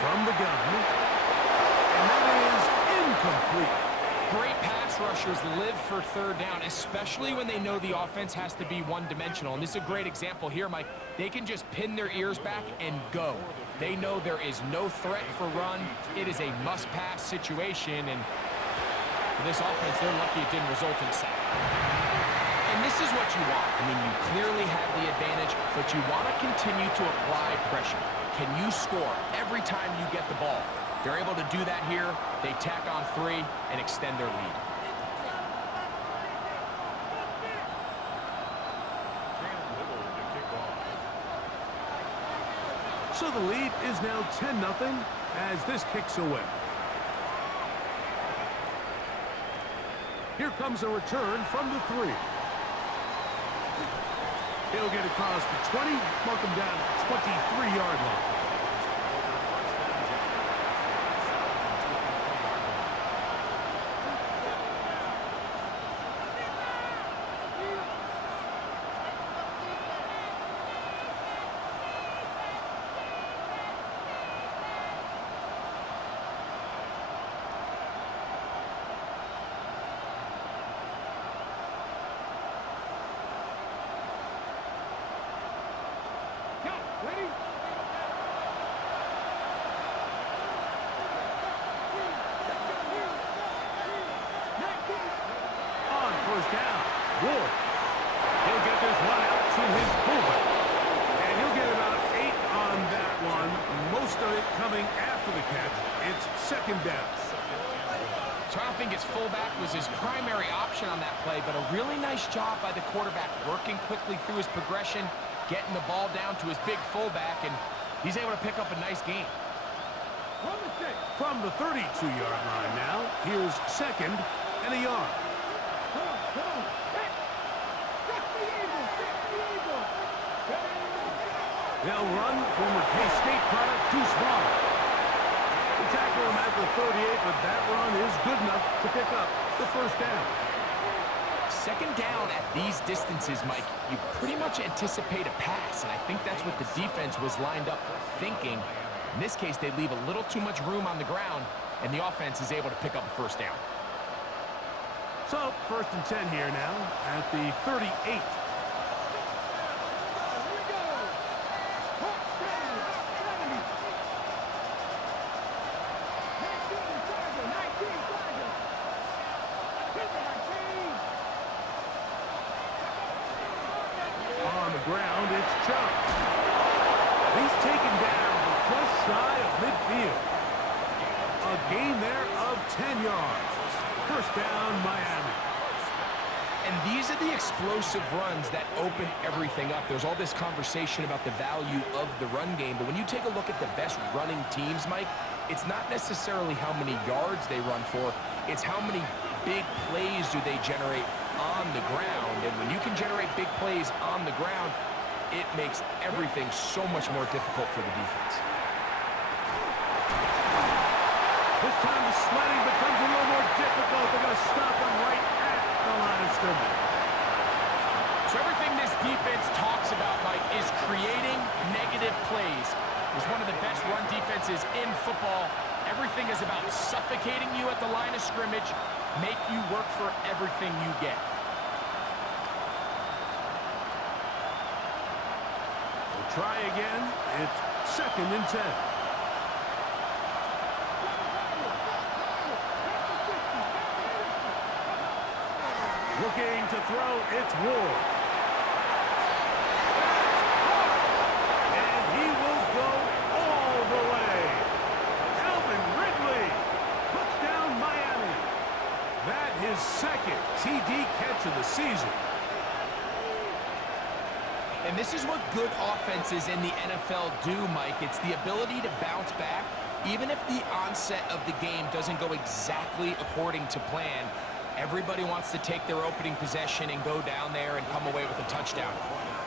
from the gun. And that is incomplete. Great pass rushers live for third down, especially when they know the offense has to be one-dimensional. And this is a great example here, Mike. They can just pin their ears back and go. They know there is no threat for run. It is a must-pass situation, and for this offense, they're lucky it didn't result in a sack. And this is what you want. I mean, you clearly have the advantage, but you want to continue to apply pressure. Can you score every time you get the ball? They're able to do that here. They tack on 3 and extend their lead. So the lead is now 10-0 as this kicks away. Here comes a return from the 3. He'll get across the 20, mark him down at the 23-yard line. First down. Ward. He'll get this one out to his fullback. And he'll get about 8 on that one. Most of it coming after the catch. It's second down. So I don't think his fullback was his primary option on that play, but a really nice job by the quarterback working quickly through his progression, getting the ball down to his big fullback, and he's able to pick up a nice gain. From the 32-yard line now, here's second and a yard. They'll run former K-State product Deuce Vaughn. The tackle him at the 38, but that run is good enough to pick up the first down. Second down at these distances, Mike, you pretty much anticipate a pass, and I think that's what the defense was lined up thinking. In this case, they leave a little too much room on the ground, and the offense is able to pick up a first down. So, first and 10 here now at the 38. On the ground, it's Chubb. He's taken down just shy of midfield. A gain there of 10 yards. First down, Miami. And these are the explosive runs that open everything up. There's all this conversation about the value of the run game, but when you take a look at the best running teams, Mike, it's not necessarily how many yards they run for, it's how many big plays do they generate on the ground. And when you can generate big plays on the ground, it makes everything so much more difficult for the defense. This time the sledding becomes a little more difficult. They're going to stop him right at the line of scrimmage. So everything this defense talks about, Mike, is creating negative plays. It's one of the best run defenses in football. Everything is about suffocating you at the line of scrimmage, make you work for everything you get. We'll try again. It's second and 10. Looking to throw, it's Ward. And he will go all the way. Alvin Ridley, touchdown Miami. That his second TD catch of the season. And this is what good offenses in the NFL do, Mike. It's the ability to bounce back, even if the onset of the game doesn't go exactly according to plan. Everybody wants to take their opening possession and go down there and come away with a touchdown.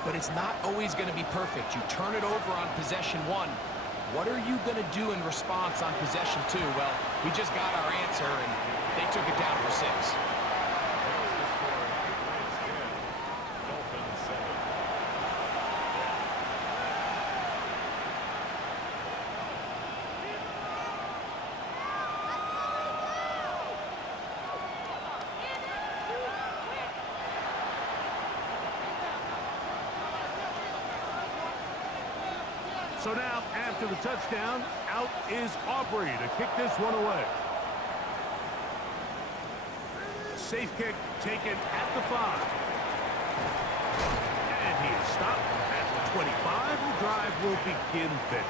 But it's not always going to be perfect. You turn it over on possession 1. What are you going to do in response on possession 2? Well, we just got our answer, and they took it down for 6. So now, after the touchdown, out is Aubrey to kick this one away. Safe kick taken at the 5. And he is stopped at the 25. The drive will begin there.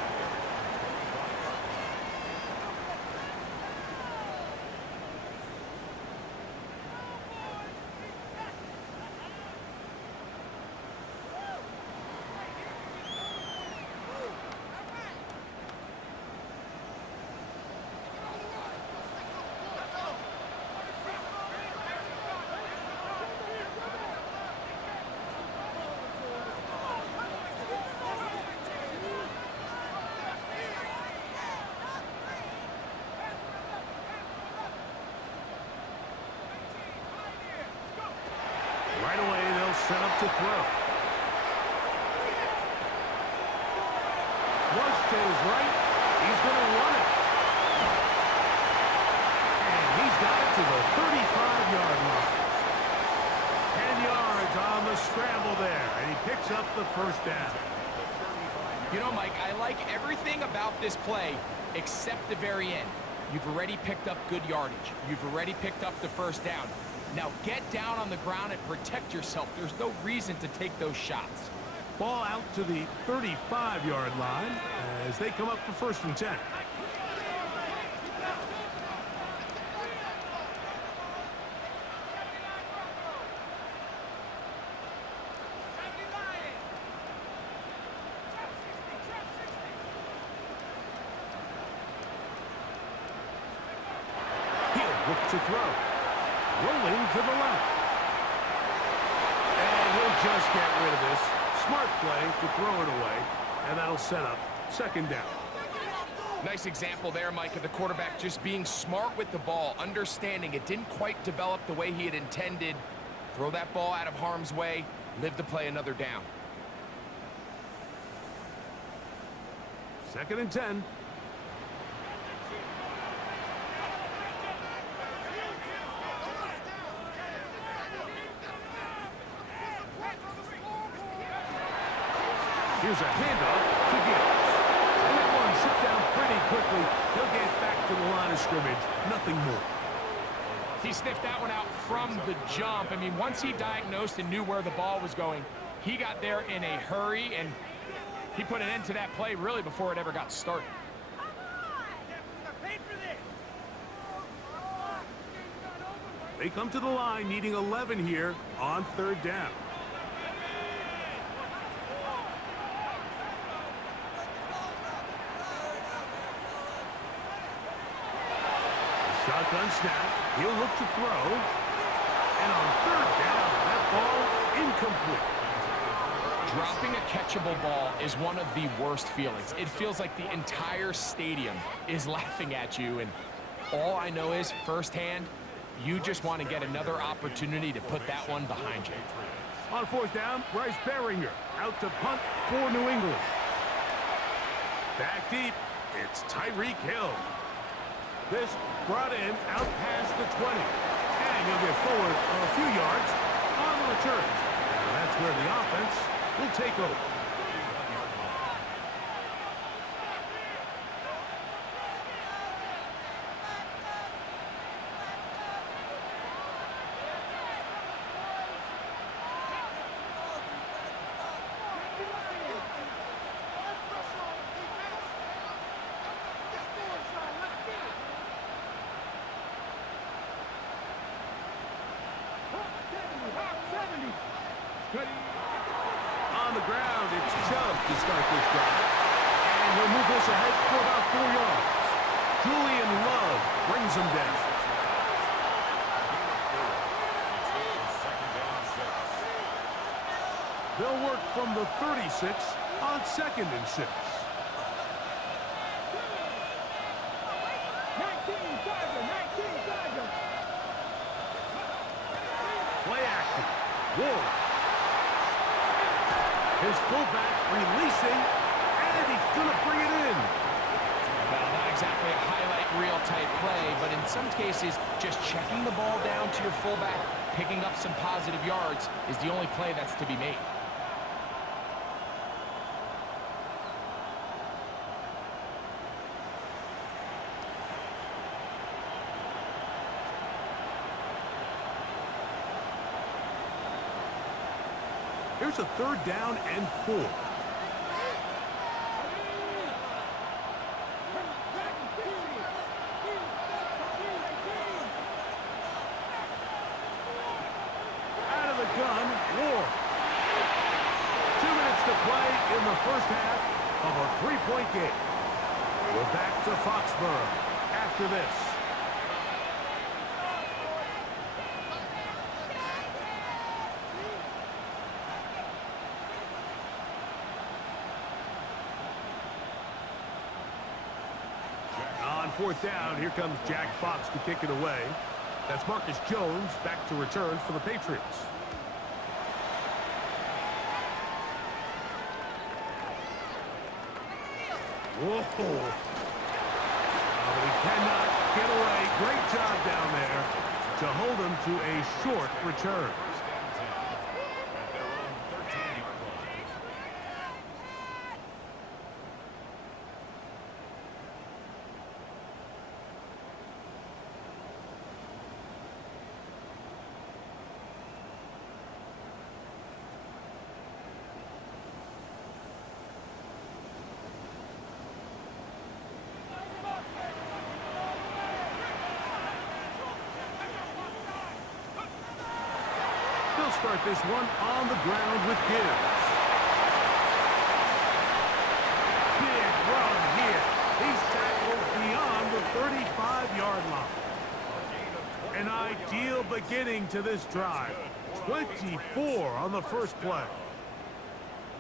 Right away, they'll set up to throw. Flush to his right. He's going to run it. And he's got it to the 35-yard line. 10 yards on the scramble there. And he picks up the first down. You know, Mike, I like everything about this play except the very end. You've already picked up good yardage. You've already picked up the first down. Now get down on the ground and protect yourself. There's no reason to take those shots. Ball out to the 35-yard line as they come up for 1st and 10. He'll look to throw. Rolling to the left. And he'll just get rid of this. Smart play to throw it away. And that'll set up 2nd down. Nice example there, Mike, of the quarterback just being smart with the ball, understanding it didn't quite develop the way he had intended. Throw that ball out of harm's way, live to play another down. 2nd and 10. Here's a handoff to Gibbs. And that one shipped down pretty quickly. He'll get back to the line of scrimmage. Nothing more. He sniffed that one out from the jump. I mean, once he diagnosed and knew where the ball was going, he got there in a hurry, and he put an end to that play really before it ever got started. They come to the line needing 11 here on 3rd down. Shotgun snap. He'll look to throw. And on 3rd down, that ball incomplete. Dropping a catchable ball is one of the worst feelings. It feels like the entire stadium is laughing at you, and all I know is firsthand, you just want to get another opportunity to put that one behind you. On 4th down, Bryce Beringer out to punt for New England. Back deep, it's Tyreek Hill. This brought in out past the 20. And he'll get forward a few yards on the return. And that's where the offense will take over. On the ground, it's Chubb to start this drive. And he'll move this ahead for about 4 yards. Julian Love brings him down. They'll work from the 36 on 2nd and 6. Play action. Ward. His fullback releasing, and he's going to bring it in. Well, not exactly a highlight reel type play, but in some cases, just checking the ball down to your fullback, picking up some positive yards is the only play that's to be made. Here's a 3rd down and 4. Out of the gun, Ward. 2 minutes to play in the first half of a 3-point game. We're back to Foxborough after this. On 4th down, here comes Jack Fox to kick it away. That's Marcus Jones back to return for the Patriots. Whoa. But he cannot get away. Great job down there to hold him to a short return. They'll start this one on the ground with Gibbs. Big run here. He's tackled beyond the 35-yard line. An ideal beginning to this drive. 24 on the first play.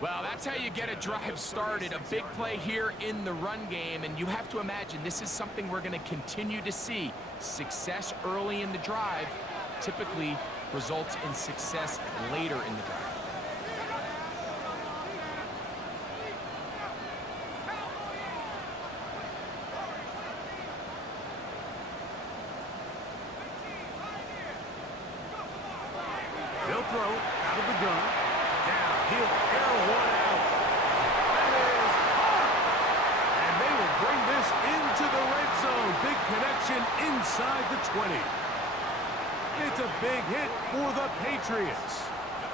Well, that's how you get a drive started. A big play here in the run game, and you have to imagine this is something we're going to continue to see. Success early in the drive typically results in success later in the drive. He'll throw out of the gun. Now he'll air one out. That is hard. And they will bring this into the red zone. Big connection inside the 20. It's a big hit for the Patriots.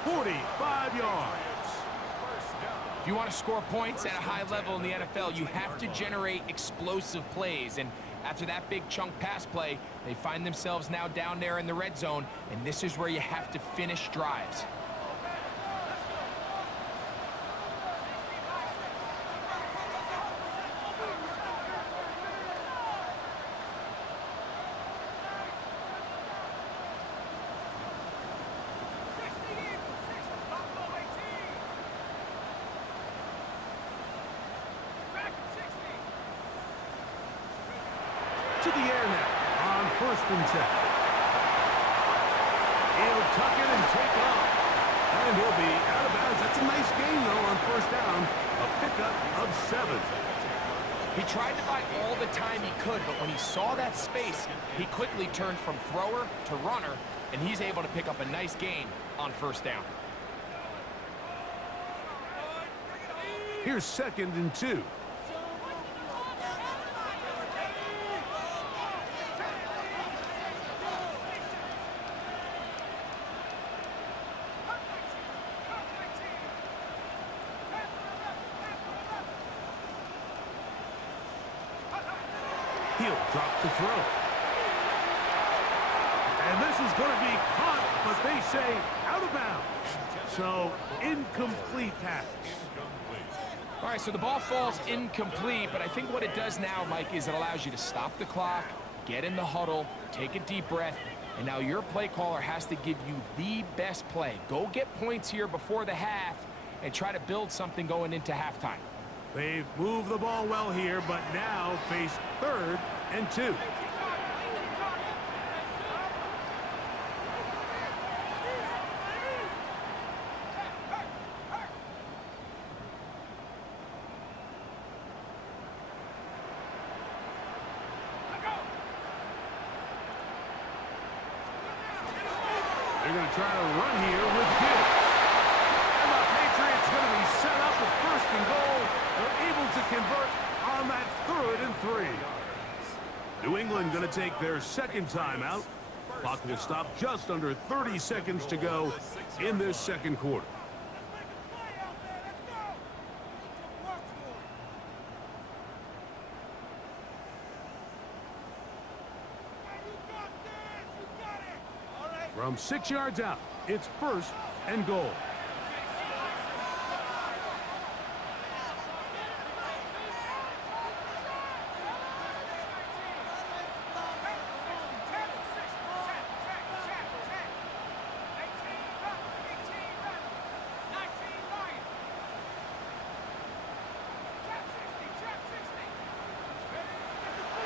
45 yards. If you want to score points at a high level in the NFL, you have to generate explosive plays. And after that big chunk pass play, they find themselves now down there in the red zone, and this is where you have to finish drives. To the air now on 1st and 10. He'll tuck it and take off. And he'll be out of bounds. That's a nice gain, though, on 1st down. A pickup of 7. He tried to buy all the time he could, but when he saw that space, he quickly turned from thrower to runner, and he's able to pick up a nice gain on 1st down. Here's 2nd and 2. He'll drop to throw. And this is going to be caught, but they say out of bounds. So, incomplete pass. All right, so the ball falls incomplete, but I think what it does now, Mike, is it allows you to stop the clock, get in the huddle, take a deep breath, and now your play caller has to give you the best play. Go get points here before the half and try to build something going into halftime. They've moved the ball well here, but now face 3rd and 2. They're going to try to run here with Gibbs. And the Patriots going to be set up with 1st and goal. They're able to convert on that 3rd and 3. New England going to take their 2nd timeout. Clock will stop just under 30 seconds to go in this 2nd quarter. From 6 yards out, it's 1st and goal.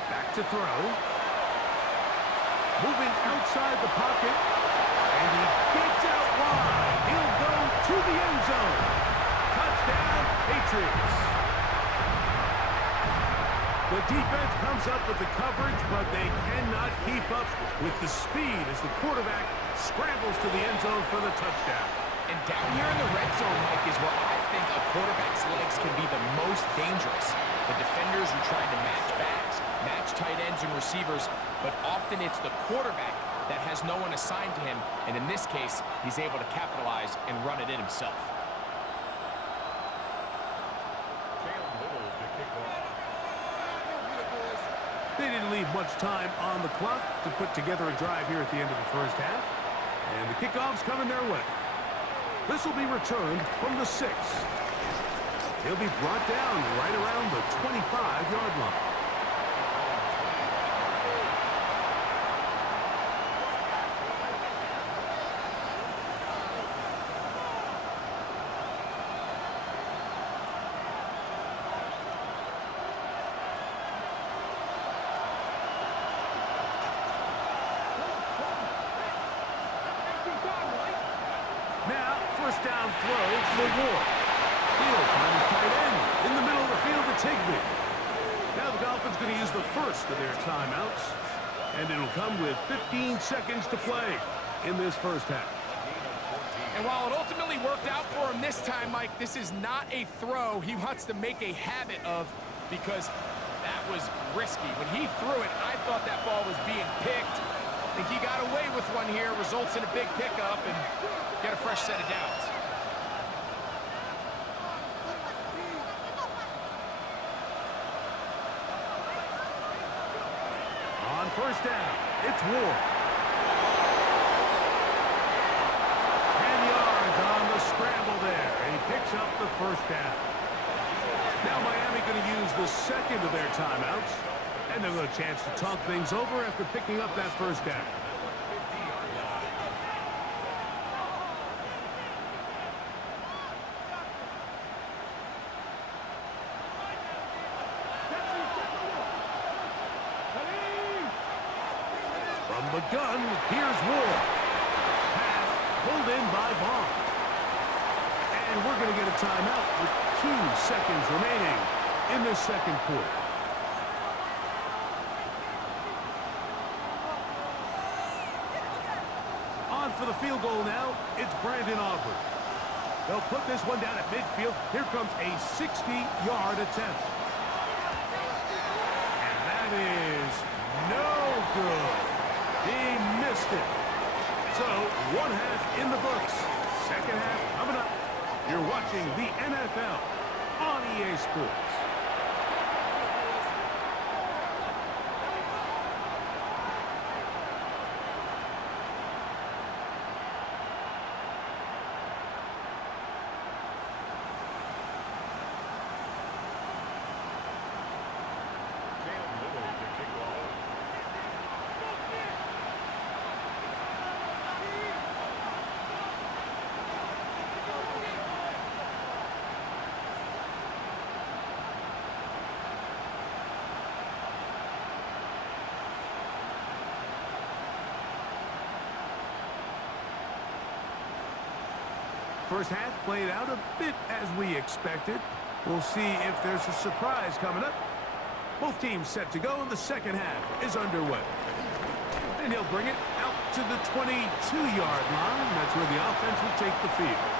Back to throw. Moving outside the pocket. And he gets out wide. He'll go to the end zone. Touchdown, Patriots. The defense comes up with the coverage, but they cannot keep up with the speed as the quarterback scrambles to the end zone for the touchdown. And down here in the red zone, Mike, is where I think a quarterback's legs can be the most dangerous. The defenders are trying to match backs, match tight ends and receivers, but often it's the quarterback that has no one assigned to him, and in this case, he's able to capitalize and run it in himself. They didn't leave much time on the clock to put together a drive here at the end of the first half. And the kickoff's coming their way. This will be returned from the 6. He'll be brought down right around the 25-yard line. Now, first down throw for Ward. He'll find his tight end in the middle of the field to Tigby. Now the Dolphins going to use the first of their timeouts. And it'll come with 15 seconds to play in this first half. And while it ultimately worked out for him this time, Mike, this is not a throw he wants to make a habit of because that was risky. When he threw it, I thought that ball was being picked. I think he got away with one here, results in a big pickup, and get a fresh set of downs. On first down, it's Ward. 10 yards on the scramble there, and he picks up the first down. Now Miami going to use the second of their timeouts, and they'll have a chance to talk things over after picking up that first down. From the gun, here's Ward. Pass pulled in by Vaughn. And we're going to get a timeout with 2 seconds remaining in this second quarter. On for the field goal now, it's Brandon Aubrey. They'll put this one down at midfield. Here comes a 60-yard attempt. And that is no good. He missed it. So, one half in the books. Second half coming up. You're watching the NFL on EA Sports. First half played out a bit as we expected. We'll see if there's a surprise coming up. Both teams set to go, and the second half is underway. And he'll bring it out to the 22-yard line. That's where the offense will take the field.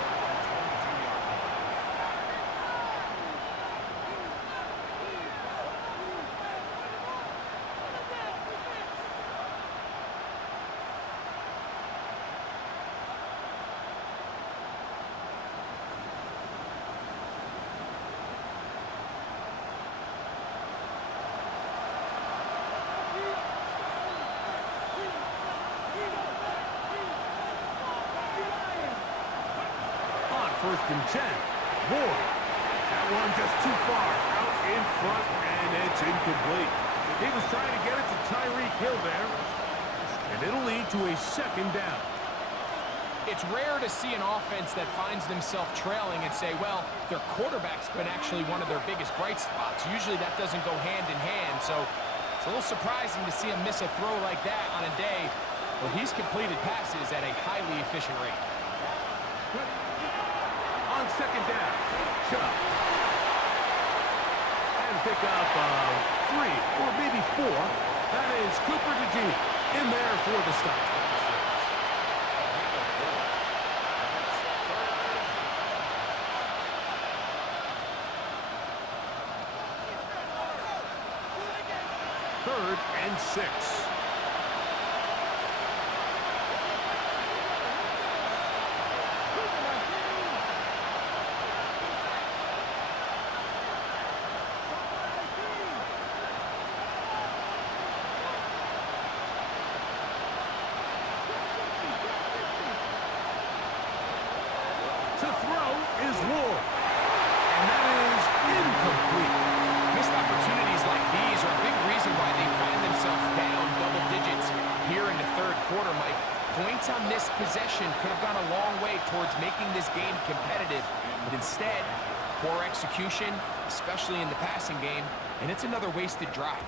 first and 10. Ward. That one just too far. Out in front, and it's incomplete. He was trying to get it to Tyreek Hill there. And it'll lead to a second down. It's rare to see an offense that finds themselves trailing and say, well, their quarterback's been actually one of their biggest bright spots. Usually that doesn't go hand in hand, so it's a little surprising to see him miss a throw like that on a day where he's completed passes at a highly efficient rate. On second down, Chubb. And pick up 3 or maybe 4. That is Cooper DeJean in there for the stop. Third and 6. To throw is Ward. And that is incomplete. Missed opportunities like these are a big reason why they find themselves down double digits here in the third quarter, Mike. Points on this possession could have gone a long way towards making this game competitive, but instead, poor execution, especially in the passing game, and it's another wasted drive.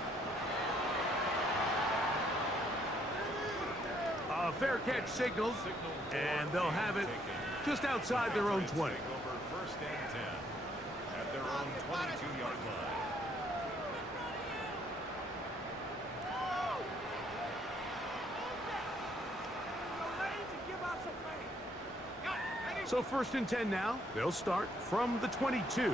A fair catch signaled, and they'll have it just outside their own 20. First and 10 at their own 22-yard line. So first and 10 now. They'll start from the 22.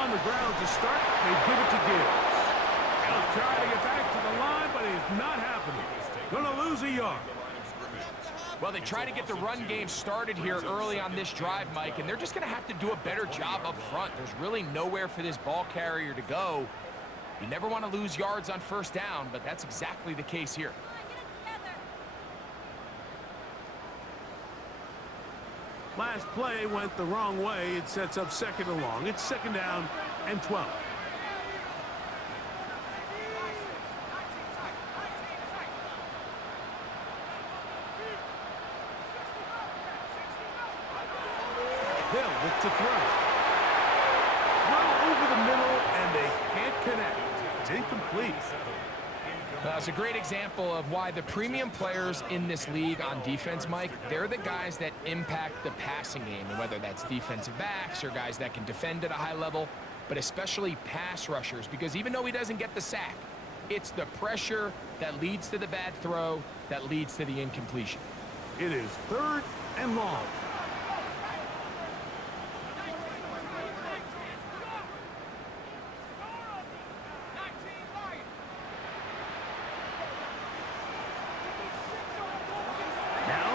On the ground to start, they give it to Gibbs. He'll try to get back to the line, but it's not happening. Gonna lose a yard. Well, they try to get the run game started here early on this drive, Mike, and they're just going to have to do a better job up front. There's really nowhere for this ball carrier to go. You never want to lose yards on first down, but that's exactly the case here. Last play went the wrong way. It sets up second and long. It's second down and 12. Hill with to throw. Throw over the middle, and they can't connect. It's incomplete. It's a great example of why the premium players in this league on defense, Mike, they're the guys that impact the passing game, and whether that's defensive backs or guys that can defend at a high level, but especially pass rushers, because even though he doesn't get the sack, it's the pressure that leads to the bad throw that leads to the incompletion. It is third and long.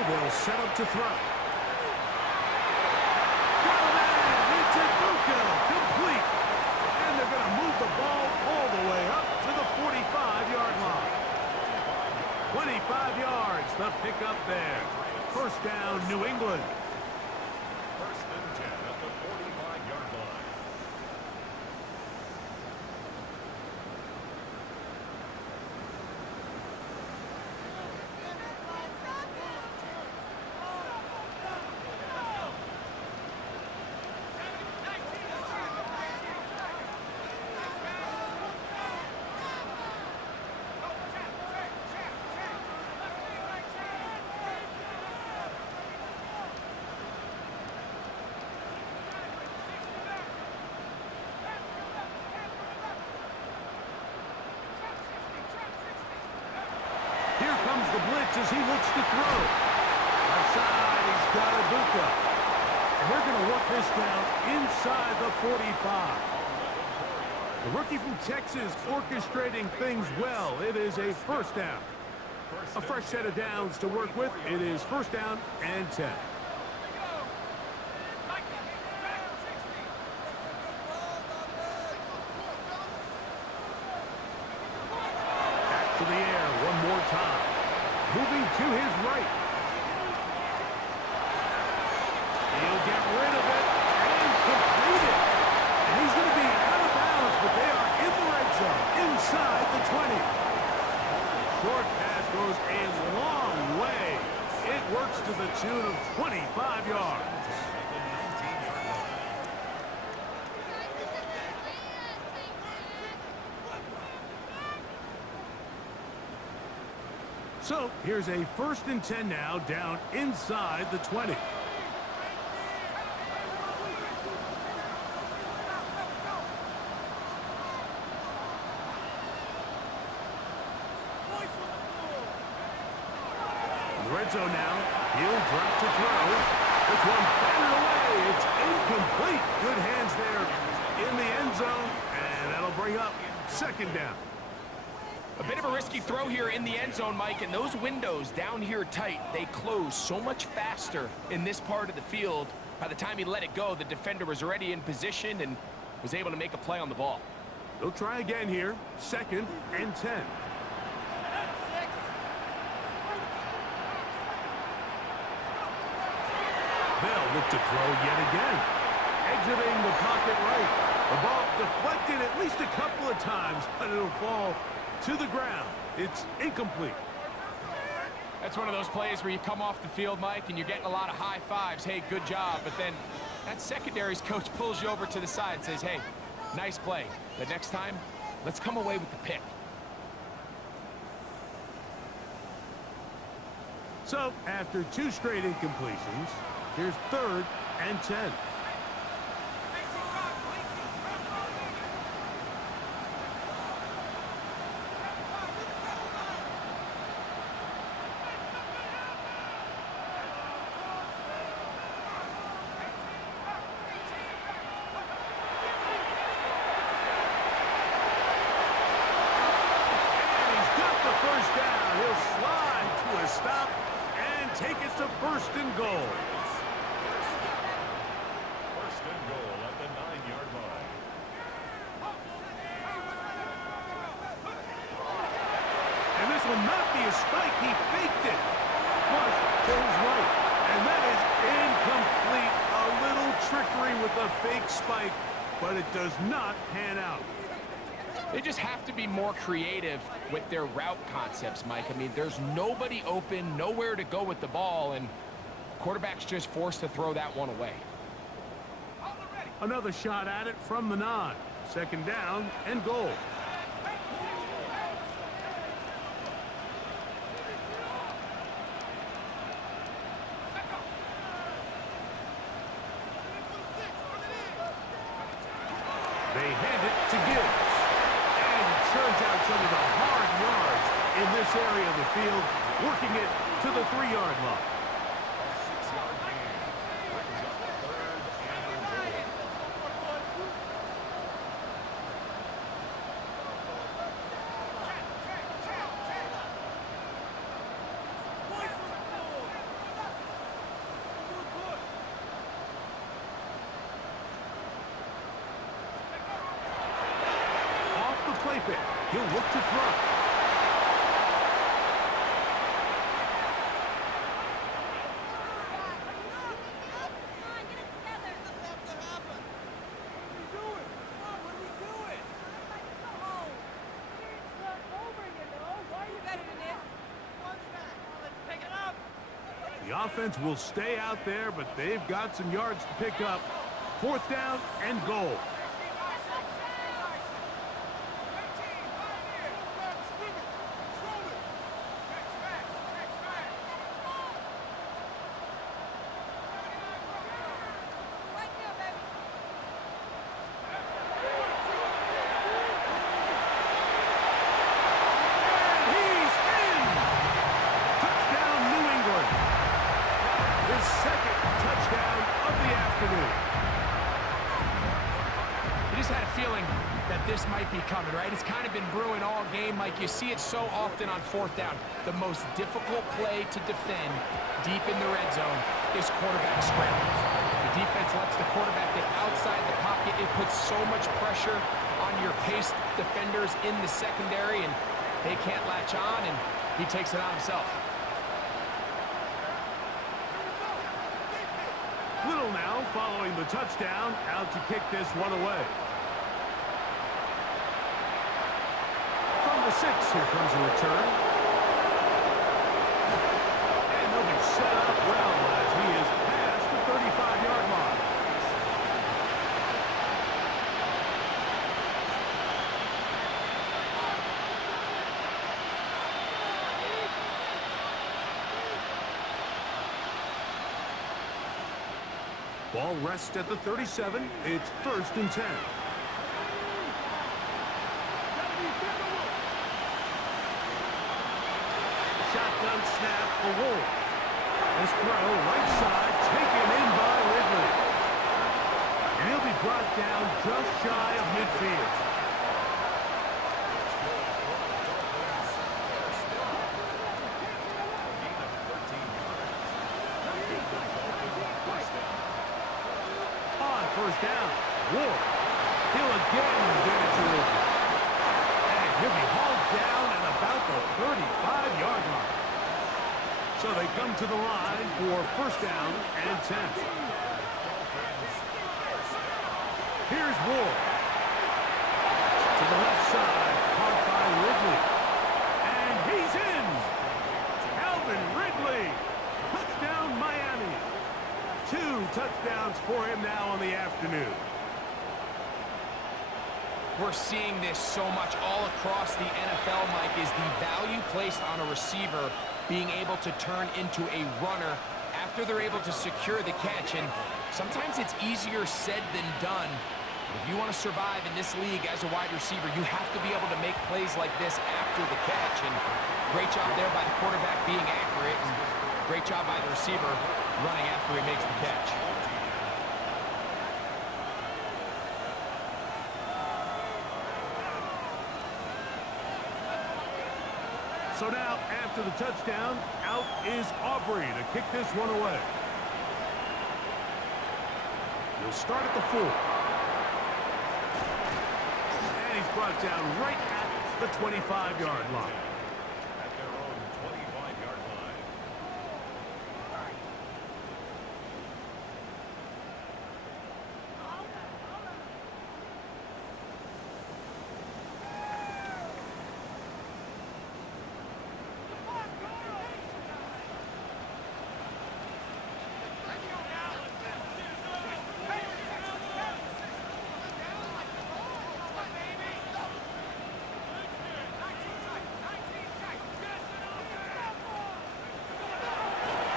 They'll set up to throw. Got a man into Buka, complete. And they're going to move the ball all the way up to the 45-yard line. 25 yards, the pickup there. First down, New England. First and 10 at the 45-yard line. Here comes the blitz as he looks to throw. Left side, he's got Ibuka. And they're going to work this down inside the 45. The rookie from Texas orchestrating things well. It is a first down. A fresh set of downs to work with. It is first down and 10. Back to the air one more time. Moving to his right. He'll get rid of it and complete it. And he's going to be out of bounds, but they are in the red zone, inside the 20. Short pass goes a long way. It works to the tune of 25 yards. So here's a first and 10 now, down inside the 20. Red zone now. He'll drop to throw. This one batted away. It's incomplete. Good hands there in the end zone. And that'll bring up second down. A bit of a risky throw here in the end zone, Mike, and those windows down here tight, they close so much faster in this part of the field. By the time he let it go, the defender was already in position and was able to make a play on the ball. They'll try again here. Second and 10. They'll look to throw yet again. Exiting the pocket right. The ball deflected at least a couple of times, but it'll fall to the ground. It's incomplete. That's one of those plays where you come off the field, Mike, and you're getting a lot of high fives. Hey, good job. But then that secondary's coach pulls you over to the side and says, hey, nice play. But next time, let's come away with the pick. So, after two straight incompletions, here's third and 10. Stop and take it to first and goal. First and goal at the 9-yard line. And this will not be a spike. He faked it. Flush to his right. And that is incomplete. A little trickery with a fake spike, but it does not pan out. They just have to be more creative with their route concepts, Mike. I mean, there's nobody open, nowhere to go with the ball, and quarterback's just forced to throw that one away. Another shot at it from the 9. Second down and goal. They hand it to Gibbs. Turns out some of the hard yards in this area of the field, working it to the 3-yard line. A 6-yard gain brings up third and goal. Off the play fake. He'll look to throw. The offense will stay out there, but they've got some yards to pick up. Fourth down and goal. Second touchdown of the afternoon. this might be coming, right? It's kind of been brewing all game, Mike. You see it so often on fourth down. The most difficult play to defend deep in the red zone is quarterback scrambles. The defense lets the quarterback get outside the pocket. It puts so much pressure on your paced defenders in the secondary, and they can't latch on, and he takes it on himself. Little now following the touchdown, out to kick this one away. From the 6, here comes a return. And he'll be set up well as he is past the 35-yard line. Ball rests at the 37. It's 1st and 10. Shotgun snap for Wolf. This throw right side taken in by Ridley. And he'll be brought down just shy of midfield. On 1st down, Wolf. He'll again get it to Ridley. And he'll be hauled down at about the 35-yard line. So they come to the line for 1st down and 10. Here's Wolf. To the left side, caught by Ridley. And he's in! Calvin Ridley! Touchdown, Miami! 2 touchdowns for him now on the afternoon. We're seeing this so much all across the NFL, Mike, is the value placed on a receiver being able to turn into a runner after they're able to secure the catch. And sometimes it's easier said than done. But if you want to survive in this league as a wide receiver, you have to be able to make plays like this after the catch. And great job there by the quarterback being accurate, and great job by the receiver running after he makes the catch. So now, after the touchdown, out is Aubrey to kick this one away. He'll start at the 4. And he's brought down right at the 25-yard line. At their own 25-yard line.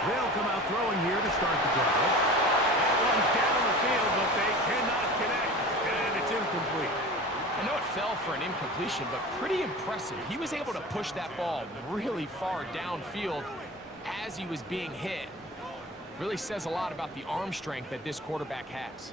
They'll come out throwing here to start the drive. That one down the field, but they cannot connect, and it's incomplete. I know it fell for an incompletion, but pretty impressive. He was able to push that ball really far downfield as he was being hit. Really says a lot about the arm strength that this quarterback has.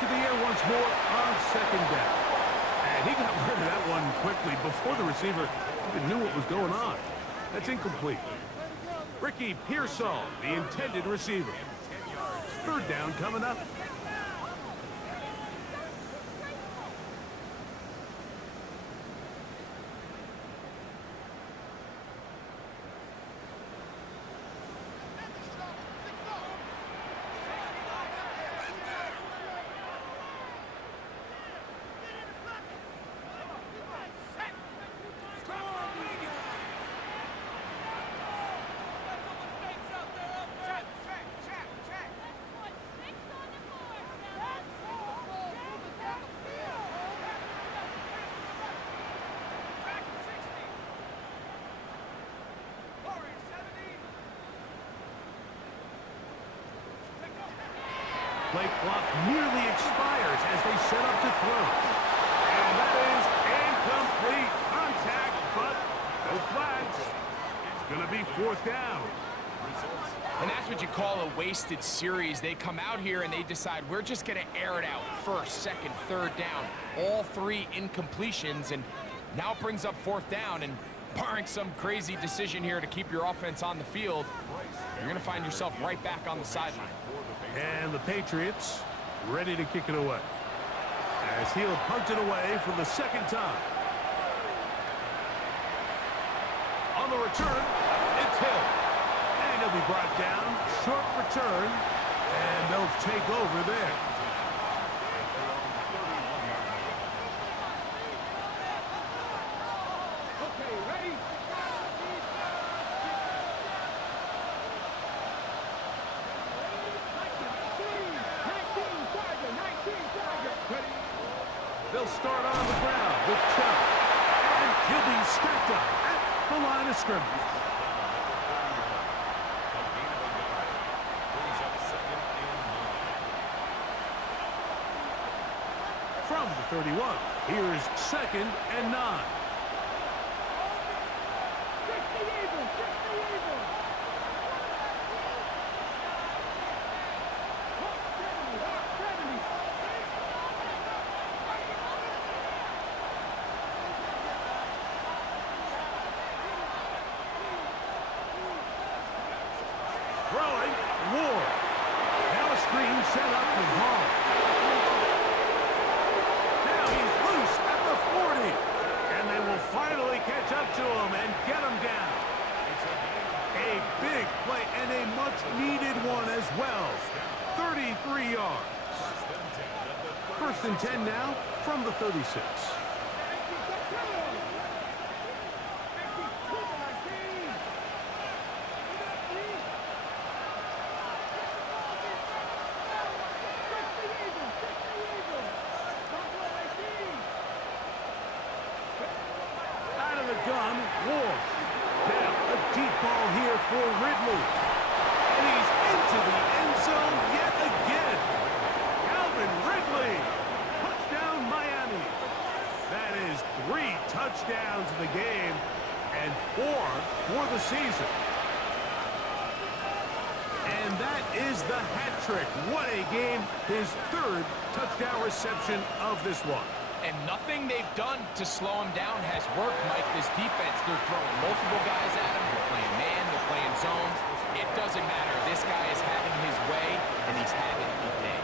To the air once more on 2nd down. And he got rid of that one quickly before the receiver even knew what was going on. That's incomplete. Ricky Pearsall, the intended receiver. 3rd down coming up. play clock nearly expires as they set up to throw. And that is incomplete contact, but no flags. It's going to be fourth down. And that's what you call a wasted series. They come out here and they decide we're just going to air it out. First, second, third down. All three incompletions, and now it brings up fourth down. And barring some crazy decision here to keep your offense on the field, you're going to find yourself right back on the sideline. And the Patriots ready to kick it away, as he'll punt it away for the second time. On the return, it's Hill. And he'll be brought down. Short return, and they'll take over there. Okay, ready? They'll start on the ground with Chubb. And he'll be stacked up at the line of scrimmage. From the 31, here's 2nd and 9. Throwing, Ward. Now a screen set up for Hall. Now he's loose at the 40. And they will finally catch up to him and get him down. A big play and a much-needed one as well. 33 yards. 1st and 10 now from the 36. Gun, Ward. Now a deep ball here for Ridley. And he's into the end zone yet again. Calvin Ridley. Touchdown Miami. That is 3 touchdowns in the game and 4 for the season. And that is the hat trick. What a game. His 3rd touchdown reception of this one. And nothing they've done to slow him down has worked, Mike. This defense, they're throwing multiple guys at him. They're playing man, they're playing zone. It doesn't matter. This guy is having his way, and he's having a day.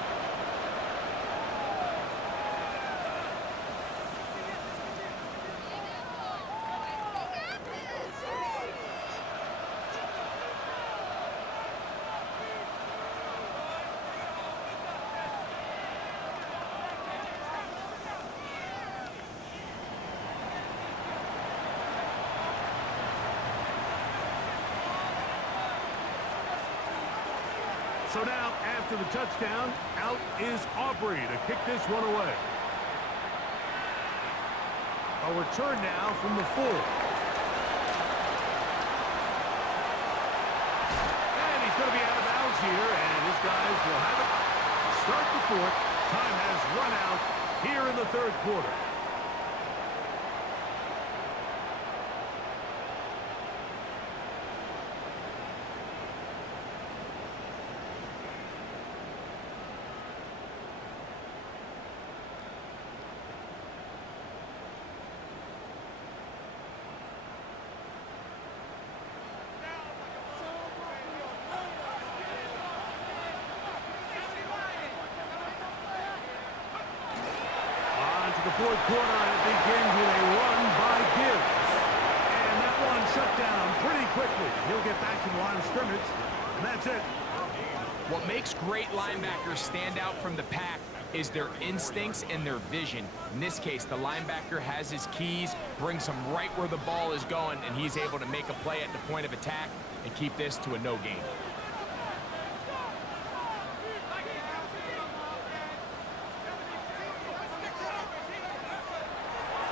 So now, after the touchdown, out is Aubrey to kick this one away. A return now from the 4. And he's going to be out of bounds here, and his guys will have it to start the 4th. Time has run out here in the 3rd quarter. The 4th quarter, and it begins with a run by Gibbs. And that one shut down pretty quickly. He'll get back to the line of scrimmage, and that's it. What makes great linebackers stand out from the pack is their instincts and their vision. In this case, the linebacker has his keys, brings him right where the ball is going, and he's able to make a play at the point of attack and keep this to a no gain.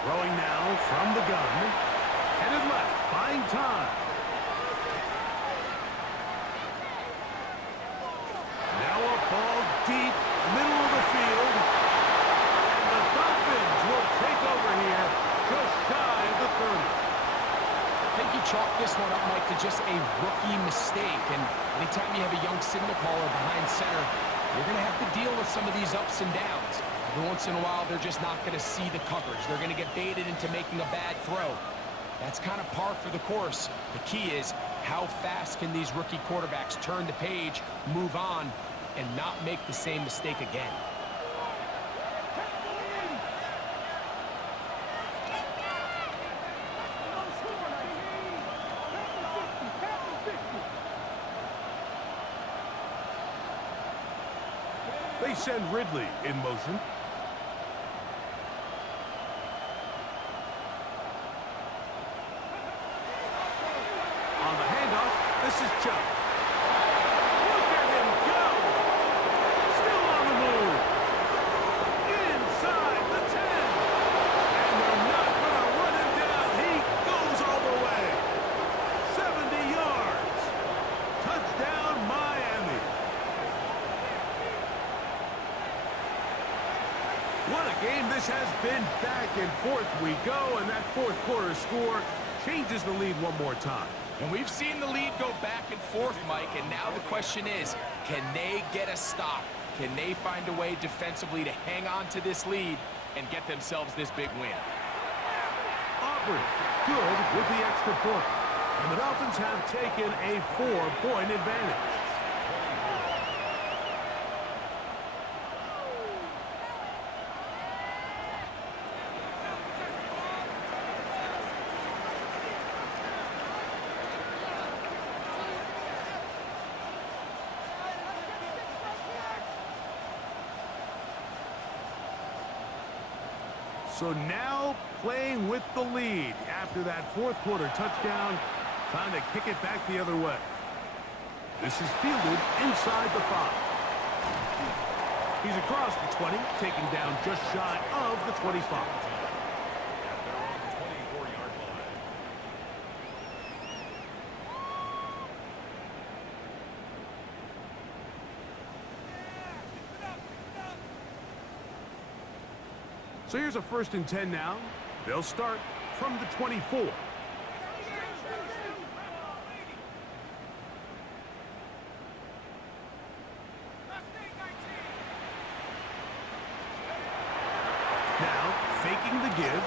Throwing now from the gun. Headed left, buying time. Now a ball deep this one up, Mike, to just a rookie mistake. And anytime you have a young signal caller behind center, you're going to have to deal with some of these ups and downs. Every once in a while, they're just not going to see the coverage. They're going to get baited into making a bad throw. That's kind of par for the course. The key is how fast can these rookie quarterbacks turn the page, move on, and not make the same mistake again. They send Ridley in motion. On the handoff, this is Chubb. Look at him go! Still on the move. Inside the 10. And they're not going to run him down. He goes all the way. 70 yards. Touchdown, Miami. What a game this has been. Back and forth we go, and that fourth quarter score changes the lead one more time. And we've seen the lead go back and forth, Mike, and now the question is, can they get a stop? Can they find a way defensively to hang on to this lead and get themselves this big win? Auburn, good with the extra point. And the Dolphins have taken a 4-point advantage. So now playing with the lead after that fourth quarter touchdown, trying to kick it back the other way. This is fielded inside the 5. He's across the 20, taken down just shy of the 25. So here's a 1st and 10 now. They'll start from the 24. Now, faking the give.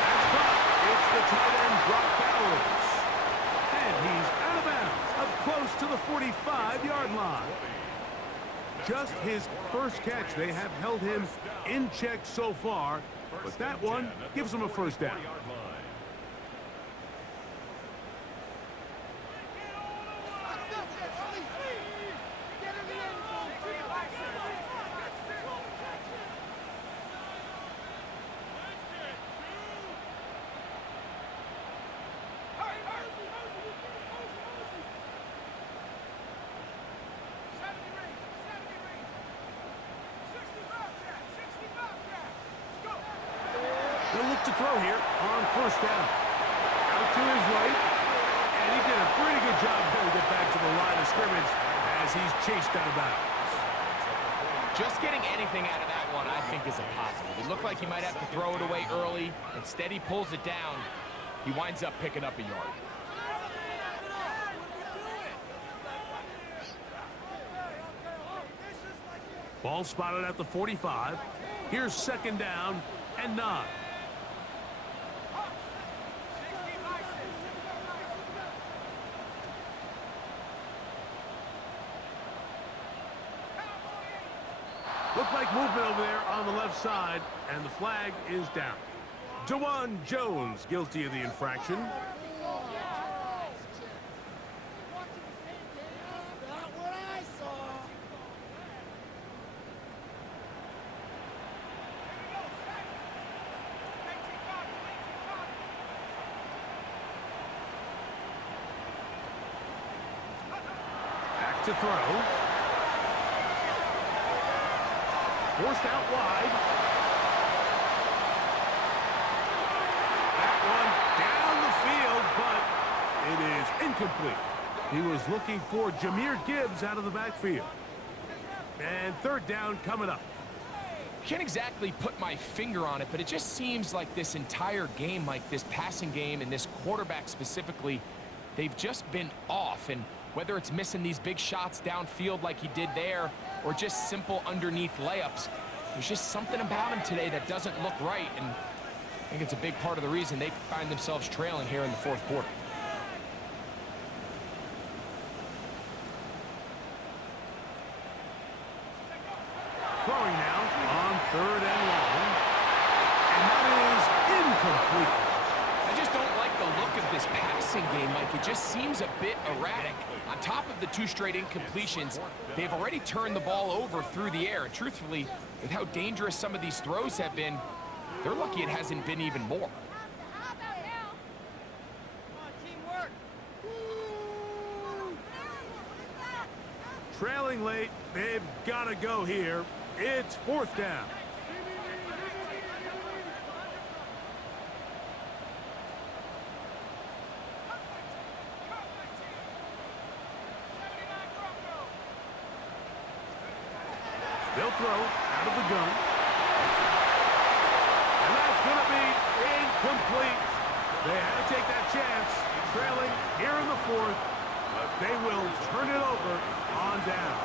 That's caught. It's the tight end, Brock Bowers. And he's out of bounds, up close to the 45-yard line. Just his first catch. They have held him in check so far, but that one gives him a 1st down. He'll look to throw here on 1st down. Out to his right, and he did a pretty good job there to get back to the line of scrimmage as he's chased out of bounds. Just getting anything out of that one, I think, is a positive. It looked like he might have to throw it away early. Instead, he pulls it down. He winds up picking up a yard. Ball spotted at the 45. Here's 2nd down and 9. Looked like movement over there on the left side, and the flag is down. DeJuan Jones guilty of the infraction. Back to throw. Forced out wide. That one down the field, but it is incomplete. He was looking for Jahmyr Gibbs out of the backfield. And 3rd down coming up. Can't exactly put my finger on it, but it just seems like this entire game, like this passing game and this quarterback specifically, they've just been off. And whether it's missing these big shots downfield like he did there or just simple underneath layups, there's just something about him today that doesn't look right. And I think it's a big part of the reason they find themselves trailing here in the fourth quarter. Throwing now on 3rd and long. And that is incomplete. I just don't like the look of this passing game, Mike. It just seems a bit erratic. On top of the 2 straight incompletions, they've already turned the ball over through the air. And truthfully, with how dangerous some of these throws have been, they're lucky it hasn't been even more. Trailing late, they've got to go here. It's 4th down. They'll throw out of the gun. And that's going to be incomplete. They had to take that chance, trailing here in the 4th, but they will turn it over on down.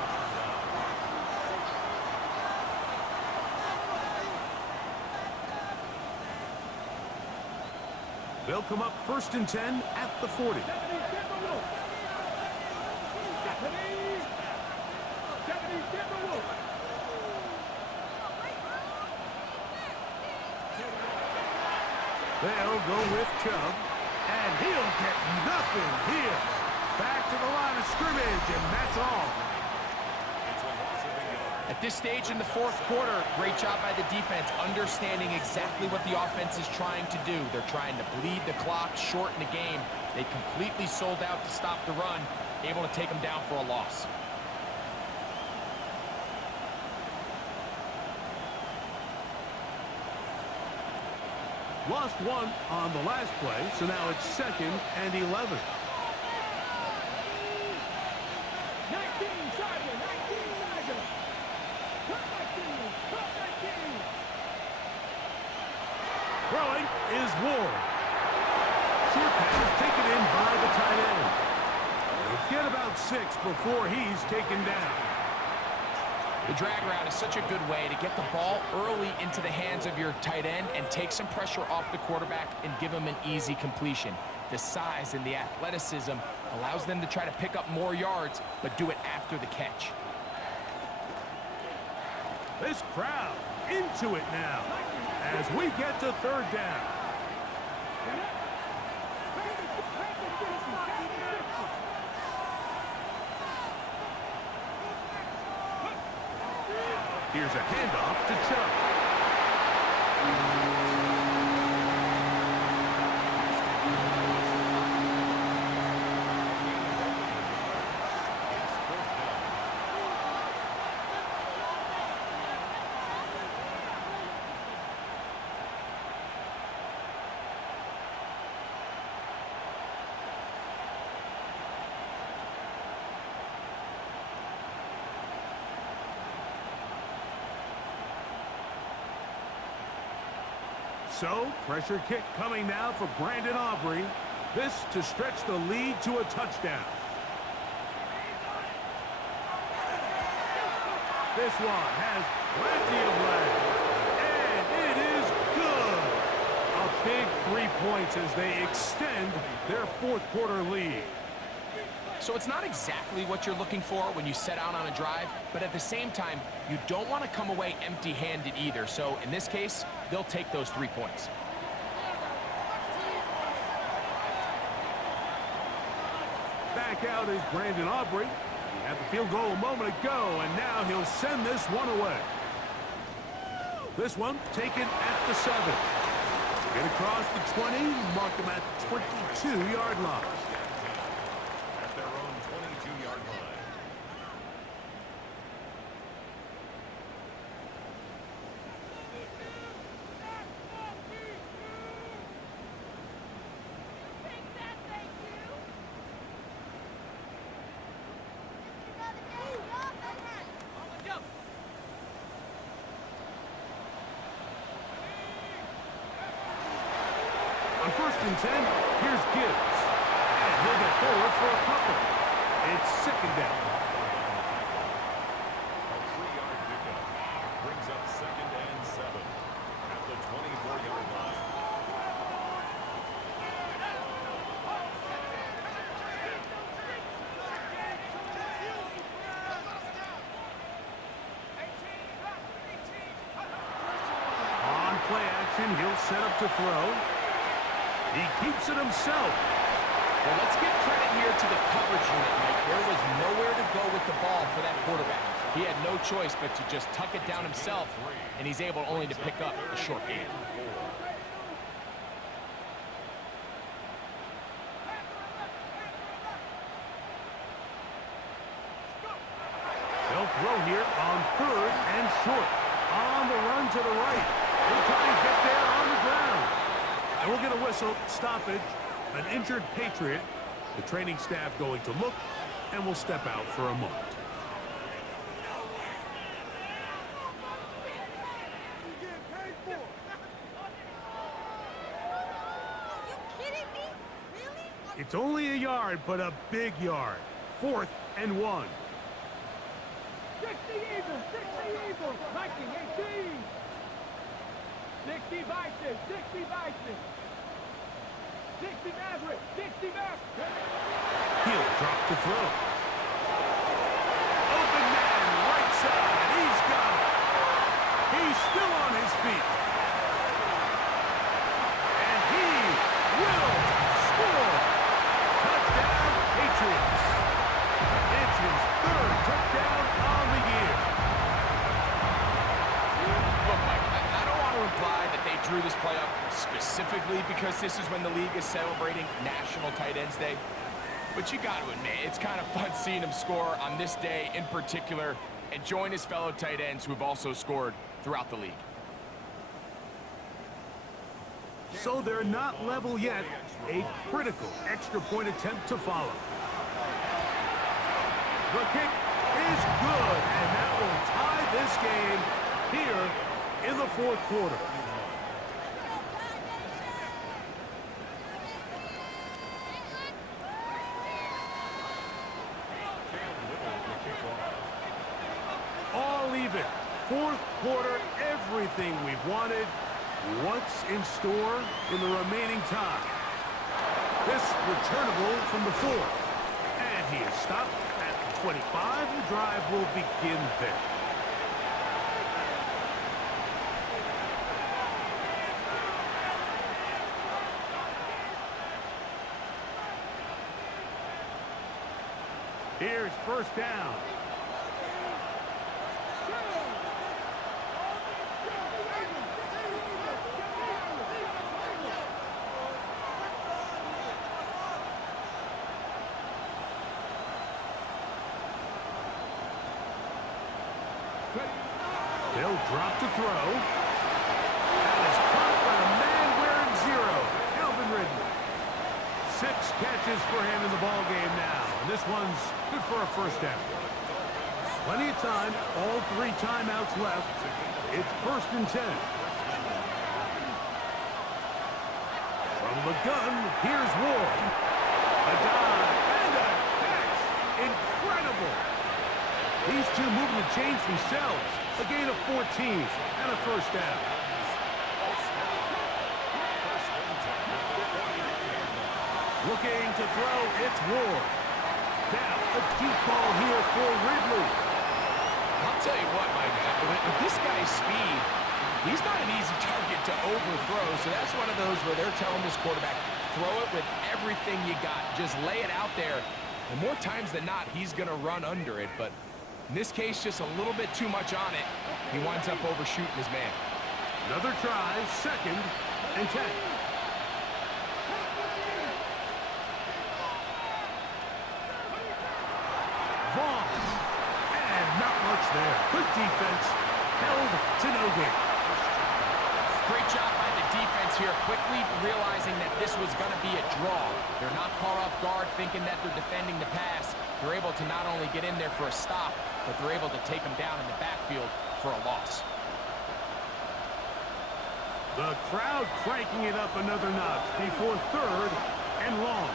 They'll come up 1st and 10 at the 40. They'll go with Chubb, and he'll get nothing here. Back to the line of scrimmage, and that's all. At this stage in the fourth quarter, great job by the defense, understanding exactly what the offense is trying to do. They're trying to bleed the clock, shorten the game. They completely sold out to stop the run, able to take them down for a loss. Lost 1 on the last play, so now it's 2nd and 11. Throwing is Ward. Short pass taken in by the tight end. He'll get about 6 before he's taken down. The drag route is such a good way to get the ball early into the hands of your tight end and take some pressure off the quarterback and give him an easy completion. The size and the athleticism allows them to try to pick up more yards, but do it after the catch. This crowd into it now as we get to 3rd down. Here's a handoff to Chubb. So, pressure kick coming now for Brandon Aubrey. This to stretch the lead to a touchdown. This one has plenty of leg. And it is good. A big 3 points as they extend their fourth quarter lead. So it's not exactly what you're looking for when you set out on a drive, but at the same time, you don't want to come away empty-handed either. So in this case, they'll take those 3 points. Back out is Brandon Aubrey. He had the field goal a moment ago, and now he'll send this one away. This one taken at the 7. Get across the 20, mark them at the 22-yard line. At their own 22-yard line. On 1st and 10, here's Gibbs. And he'll get forward for a couple. It's 2nd down. A 3-yard pickup brings up 2nd and 7 at the 24-yard line. On play action, he'll set up to throw. He keeps it himself. Well, let's give credit here to the coverage unit, Mike. There was nowhere to go with the ball for that quarterback. He had no choice but to just tuck it down himself, and he's able only to pick up a short gain. They'll throw here on 3rd and short. On the run to the right. He'll try and get there on the ground. And we'll get a whistle, stoppage, an injured Patriot. The training staff going to look, and we'll step out for a moment. It's only a yard, but a big yard. 4th and 1. 60 Eagles, 60 Eagles, 1918. 60 Vikings, 60 Vikings. 60 Maverick, 60 Maverick. He'll drop to throw. Open man, right side. He's got it. He's still on his feet. And he will score. Touchdown, Patriots. It's his 3rd touchdown on the year. Look, Mike, I don't want to imply that they drew this play up specifically because this is when the league is celebrating National Tight Ends Day. But you got to admit, it's kind of fun seeing him score on this day in particular and join his fellow tight ends who have also scored throughout the league. So they're not level yet. A critical extra point attempt to follow. The kick is good, and that will tie this game here in the 4th quarter. All even. 4th quarter, everything we've wanted. What's in store in the remaining time? This returnable from the 4. And he is stopped at the 25. The drive will begin there. Here's 1st down. They'll drop to throw. That is caught by a man wearing 0, Calvin Ridley. 6 catches for him in the ball game now. And this one's good for a 1st down. Plenty of time, all 3 timeouts left. It's 1st and 10. From the gun, here's Ward. A dive and a catch. Incredible. These two moving the chains themselves. A gain of 14 and a 1st down. Looking to throw, it's Ward. Now, a deep ball here for Ridley. I'll tell you what, Mike, with this guy's speed, he's not an easy target to overthrow, so that's one of those where they're telling this quarterback, throw it with everything you got. Just lay it out there. And more times than not, he's going to run under it, but in this case, just a little bit too much on it. He winds up overshooting his man. Another try, 2nd and 10. Vaughn. And not much there. Good defense. Held to no gain. Great job by the defense here, quickly realizing that this was going to be a draw. They're not caught off guard thinking that they're defending the pass. They're able to not only get in there for a stop, but they're able to take them down in the backfield for a loss. The crowd cranking it up another notch before third and long.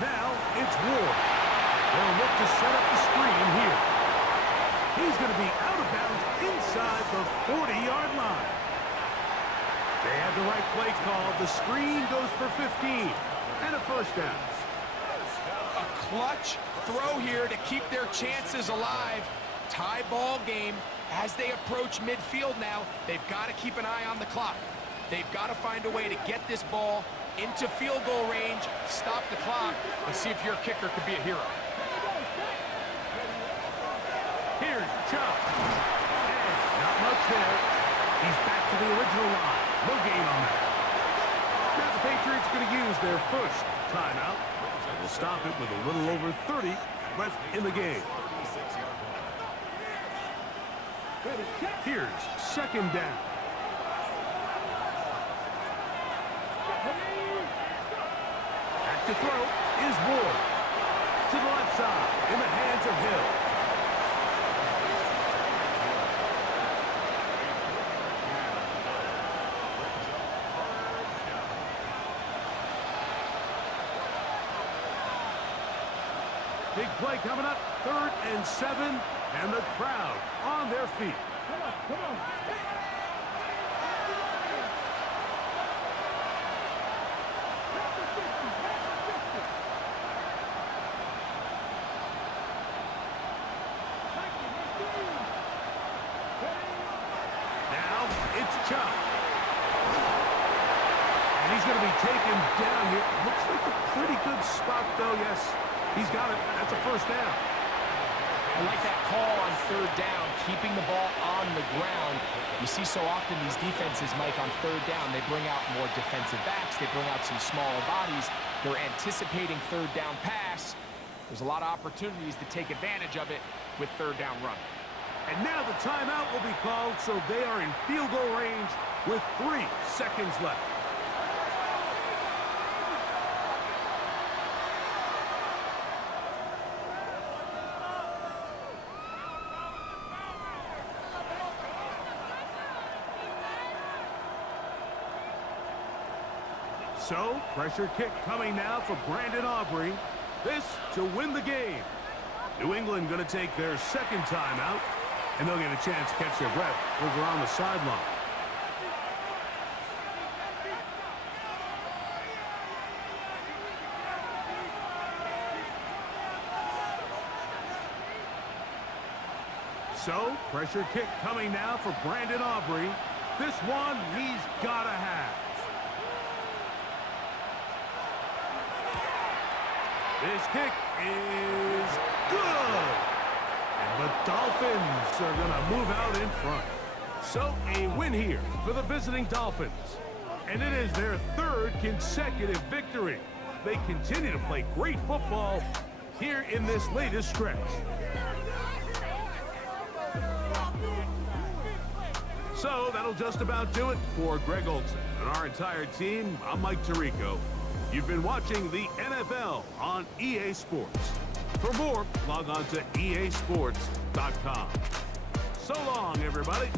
Now it's Ward. They'll look to set up the screen here. He's going to be out of bounds inside the 40-yard line. They have the right play call. The screen goes for 15 and a first down. A clutch throw here to keep their chances alive. Tie ball game. As they approach midfield now, they've got to keep an eye on the clock. They've got to find a way to get this ball into field goal range, stop the clock, and see if your kicker could be a hero. Here's Chubb. And not much there. He's back to the original line. No gain on that. Now the Patriots going to use their first timeout. And will stop it with a little over 30 left in the game. Here's second down. Back to throw is Ward. To the left side in the hands of Hill. Big play coming up, 3rd and 7, and the crowd on their feet. Come on, come on. Now it's Chubb. And he's going to be taken down here. Looks like a pretty good spot, though, yes. He's got it. That's a first down. I like that call on 3rd down, keeping the ball on the ground. You see so often these defenses, Mike, on 3rd down, they bring out more defensive backs. They bring out some smaller bodies. They're anticipating 3rd down pass. There's a lot of opportunities to take advantage of it with 3rd down run. And now the timeout will be called, so they are in field goal range with 3 seconds left. So, pressure kick coming now for Brandon Aubrey. This to win the game. New England going to take their second timeout, and they'll get a chance to catch their breath over on the sideline. So, pressure kick coming now for Brandon Aubrey. This one he's got to have. This kick is good. And the Dolphins are going to move out in front. So a win here for the visiting Dolphins. And it is their 3rd consecutive victory. They continue to play great football here in this latest stretch. So that'll just about do it for Greg Olson and our entire team. I'm Mike Tirico. You've been watching the NFL on EA Sports. For more, log on to easports.com. So long, everybody.